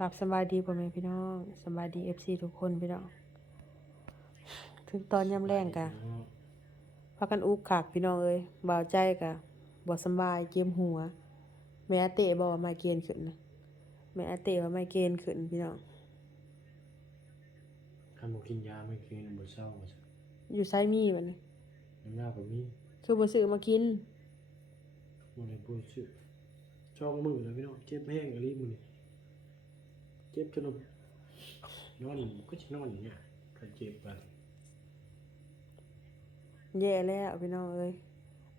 กับสบายดีพ่อแม่พี่น้องสบายดีเอฟซีทุกคนพี่น้อง ถึงตอนย่ำแรงกะพากันอุกขากพี่น้องเอ้ยบ่าวใจกะบ่สำบายเจ็บหัว แม่อาเตะบอกว่าไมเกรนขึ้นนะแม่อาเตะว่าไมเกรนขึ้นพี่น้องคันบ่กินยาไม่กินบ่เศร้าว่าซั่นอยู่ไซมีบัดนี้น้ำหน้าก็มีคือบ่ซื้อมากินบ่ได้ปวดชื่อช่องมือแล้วพี่น้องเจ็บแห้งอีหลีมื้อนี้เจ็บจนแบบนอนก็สินอนอย่างเงี้ยก็เจ็บไปแย่แล้วพี่น้องเอ้ย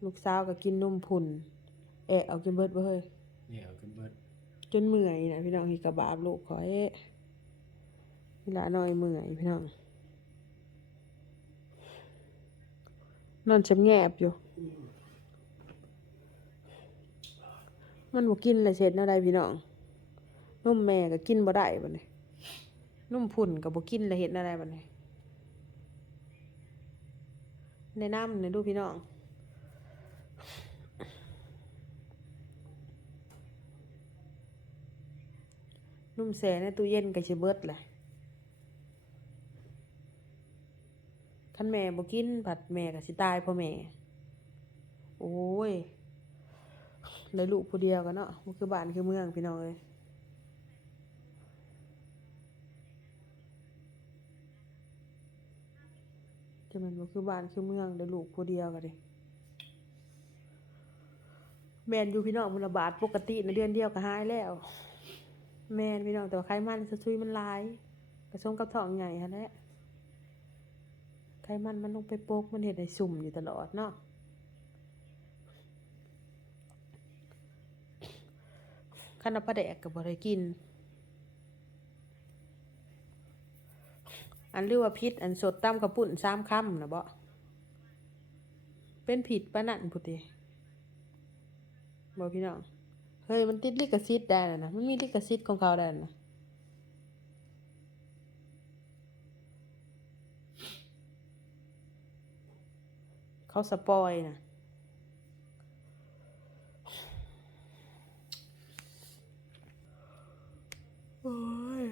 ลูกสาวก็กินนมผุ่นแอะเอากินเบิดบ่เฮ้ยเนี่ยเอากันเบิดจนเมื่อยนะพี่น้องที่กระบาบลูกขอยเวลาน้อยเมื่อยพี่น้องนอนจำแงบอยู่ มันบ่กินเลยเสร็จแนวใดพี่น้อง นุ่มแม่ก็กินบ่ได้บัดนี้นุ่มผุ่นก็บ่กินเลยเฮ็ดแนวใดบัดนี้แนะนำหน่ยดูพี่น้องนุ่มแสในตู้เย็นก็สิเบิดแหละคันแม่บ่กินผัดแม่ก็สิตายพราะแม่ โอ้ยได้ลูกผู้เดียวกันเนาะมันคือบ้านคือเมืองพี่น้องเอ้ย จะมันบ่คือบ้านคือเมืองได้ลูกผู้เดียวกันดิแมนอยู่พี่น้องมันระบาดปกติในเดือนเดียวก็หายแล้ว แมนพี่น้องแต่ว่าไขมันสะซุยมันลาย กระทรงกับท้องใหญ่ฮะแหละไขมันมันลงไปโปกมันเห็ดให้สุ่มอยู่ตลอดเนาะขันเอาปลาแดกกับบริกิน อันเรียกว่าพิษอันสดตั้มกระปุ่นสามคำนะบ่เป็นผิดปะนั่นพุติบ่พี่น้อง เฮ้ย มันติดลิขสิทธิ์ได้แล้วนะ มันมีลิขสิทธิ์ของเขาได้แล้วนะเขาสปอยนะโอ้ย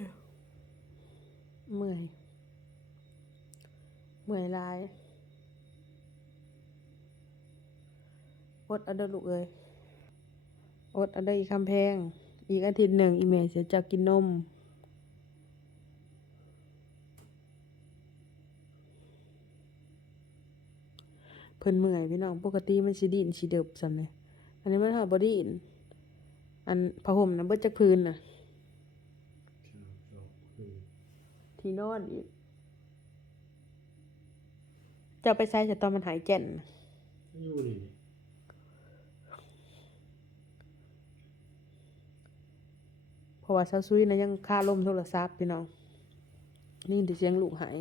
เมื่อย เมื่อยลายอดอเด้อลูกเอ้ยอดอาได้อีกคำแพง อีกอาทิตย์หนึ่งอีเมลจะกินนมเพิ่นเมื่อยพี่น้องปกติมันสิดินสิเดิบซั่นเลยอันนี้มันหาบ่ดินอันผ้าห่มนะเบิดจักพื้นน่ะ ที่นอนอีก จ้าไปใช้จะตอนมันหายแก่นน่ะอยู่นี่เพราะว่าเช้าซุยนะยังค่าล่มโทรศัพท์พี่น้อง นี่ดิเสียงลูกหาย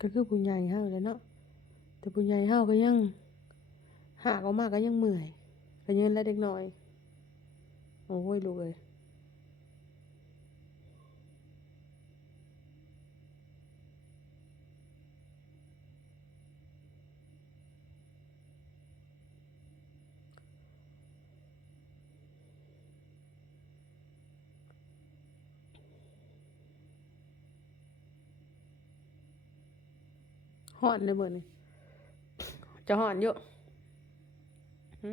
ก็คือผู้ใหญ่เฮาแหล้วเนาะแต่ผู้ใหญ่เฮาก็ยังหากออกมาก็ยังเมื่อยก็ยืนแล้วเด็กน้อย โอ้ยลูกเอ้ย ฮ้อนเลยเบิ่นี่จะฮ้อนอยู่หึ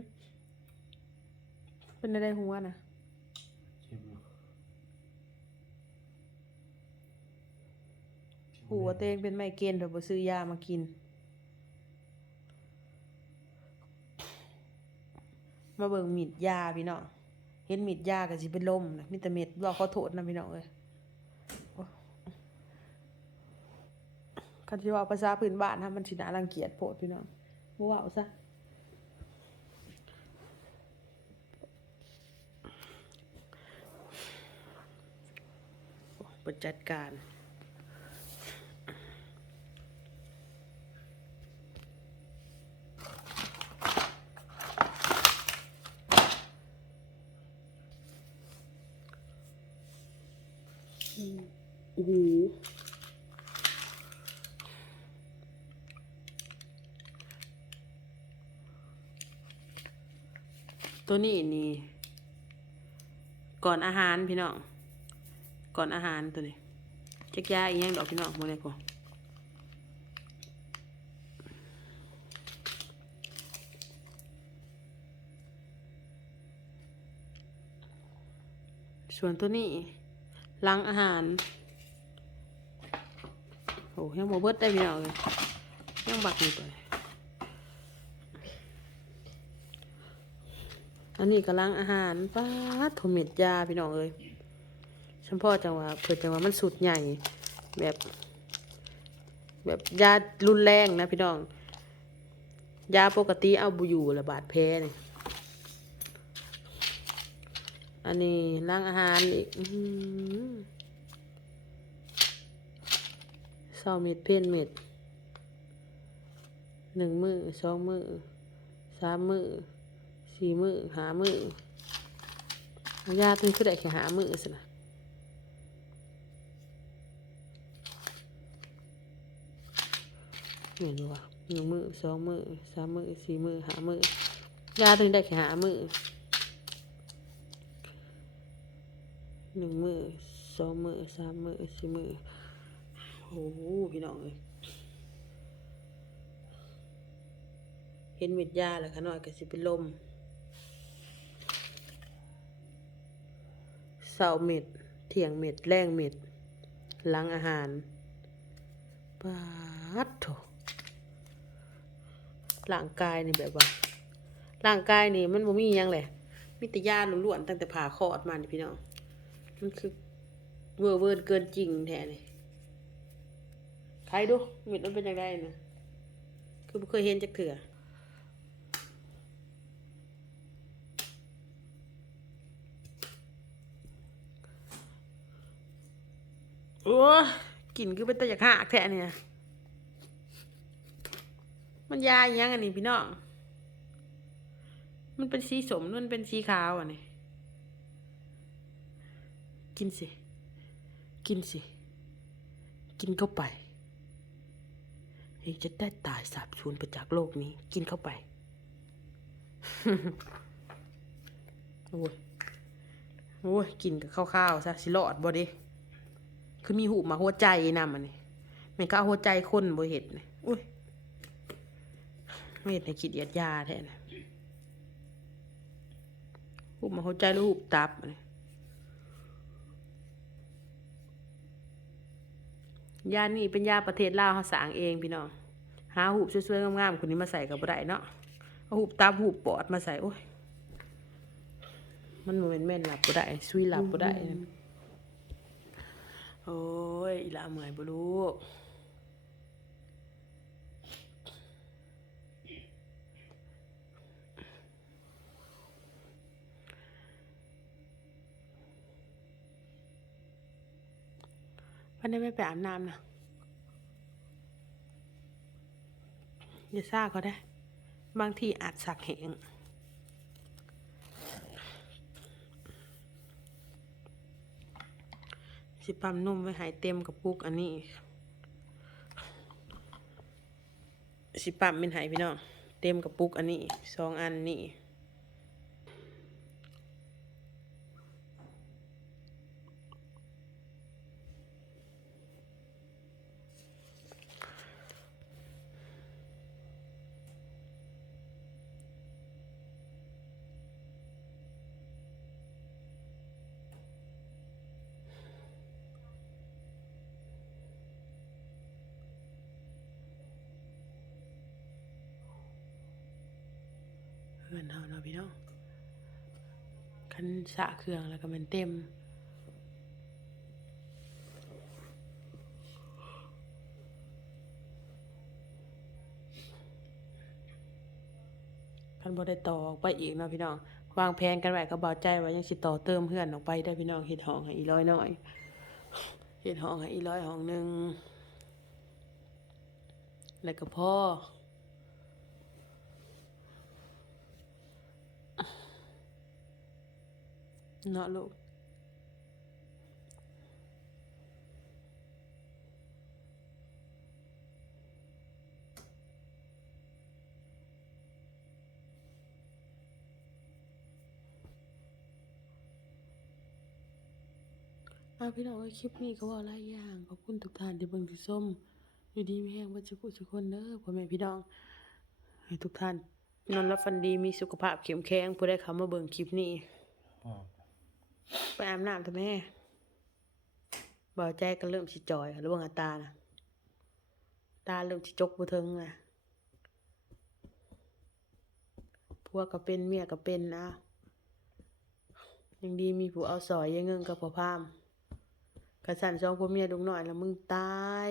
เป็นอะไรหัวน่ะเจ็บเนะหัวเตงเป็นไมเกรนแต่บ่ซื้อยามากิน มาเบิ่งมีดยาพี่น้องเห็นมีดยาก็สิเป็นลมนะมีแต่เม็ดรอขอโทษนะพี่น้องเอ้ย คันที่ว่าภาษาพื้นบ้านนะมันสินารังเกียจโพดพี่น้องบ่ว่าซะปจัดการโอ้โห ตัวนี้นี่ ก่อนอาหารพี่น้อง ก่อนอาหารตัวนี้จักยาอีกยังดอกพี่น้องโมเลก่อนส่วนตัวนี้ล้างอาหารโอ้ยังบ่เบิดได้พี่น้องเลยยังบักอยู่ตัว อันนี้กำลังอาหารป้าดโทเม็ดยาพี่น้องเอ้ยเฉพาะจังหวะเผื่อจังหวะมันสุดใหญ่แบบ แบบยารุนแรงนะพี่น้อง ยาปกติเอาบุอยู่ระบาดแพ้เนี่ยอันนี้ล้างอาหารอีกอื้อหือเศร้าเม็ดเพ่นเม็ดหนึ่งมือสองมือสามมือ สี่มือหามือเอาญาตินี่คือได้แค่หามือสินะเห็นว่าหนึ่งมือสองมือสามมือสี่มือหามือญาตินี่ได้แค่หามือหนึ่งมือสองมือสามมือสี่มือโอ้โหพี่น้องเอ้ยเห็นเม็ดยาแล้วค่ะน้อยก็สิเป็นลม เสาเม็ดเที่ยงเม็ด แรงเม็ดหลังอาหารปาดโถร่างกายนี่แบบว่าร่างกายนี่มันบ่มีหยังแหละมีแต่ยาล้วนๆตั้งแต่ผ่าคลอดมานี่พี่น้องมันคือเวอร์เวิร์เกินจริงแท้นี่ใครดูเม็ดมันเป็นยังไงนะคือบ่เคยเห็นจักเถื่อโอ้ย กลิ่นคือเป็นตะอยากหักแท้เนี่ย มันยาอหยังอันนี้พี่น้อง มันเป็นสีสมมันเป็นสีขาวอันนี้ กินสิ กินสิ กินเข้าไปเองจะได้ตายสาบสูญไปจากโลกนี้ กินเข้าไปโอ้ยโอ้ยกินกับข้าวๆซะสิรอดบ่ดิ คือมีหูมาหัวใจนำมันนี่มันก็เอาหัวใจคนบ่เห็ดนี่อุ้ยไม่เห็ดในคิดเอียดยาแท้นะหูมาหัวใจหรือหูตับนนี้ยานี่เป็นยาประเทศลาวเขาสางเองพี่น้องหาหูบสวยๆงามๆคนนี้มาใส่กับไดเนาะเอาหูบตาหูบปอดมาใส่โอ้ยมันโมเมนแม่นหลับบ่ได้ซุยหลับบ่ได้นะ โอ้ยอีละเมื่อยบ่ลูกวันนี้ไม่ไปอาบน้ำนะอย่าซ่าก็ได้ บางทีอาจสักแหง สิปั๊มนุ่มไว้หายเต็มกับปุกอันนี้ สิปั๊มเป็นหายพี่น้อง เต็มกับปุกอันนี้สองอันนี้ เพื่อนเฮาเนาะพี่น้องคันสะเครื่องแล้วก็มันเต็มคันบ่ได้ต่อออกไปอีกเนาะพี่น้องวางแผนกันไว้ก็เบาใจว่ายังสิต่อเติมเพื่อนออกไปได้พี่น้องเฮ็ดห้องให้อีร้อยน้อยเฮ็ดห้องให้อีร้อยห้องหนึงแล้วก็พ่อ เนาะลูกอาพี่น้องคลิปนี้ก็ว่าหลายอย่างขอบคุณทุกท่านที่เบิ่งที่ส้ม อยู่ดีมีแห้งวัชกุทุกคนเด้อพ่อแม่พี่น้องให้ทุกท่าน นอนรับฝันดีมีสุขภาพเข้มแข็งผู้ได้คำมาเบิ่งคลิปนี้ ไปอาบน้ำเถอะแม่บ่าใจก็เริ่มสิจอยค่ะวเบิ่งตานะตาเริ่มสิจกบ่ถึงน่ะผัวก็เป็นเมียก็เป็นนะยังดีมีผู้เอาสอยยังเงิงกับพ่อพามกระสันสองผัวเมียลูกน้อยแล้วมึงตาย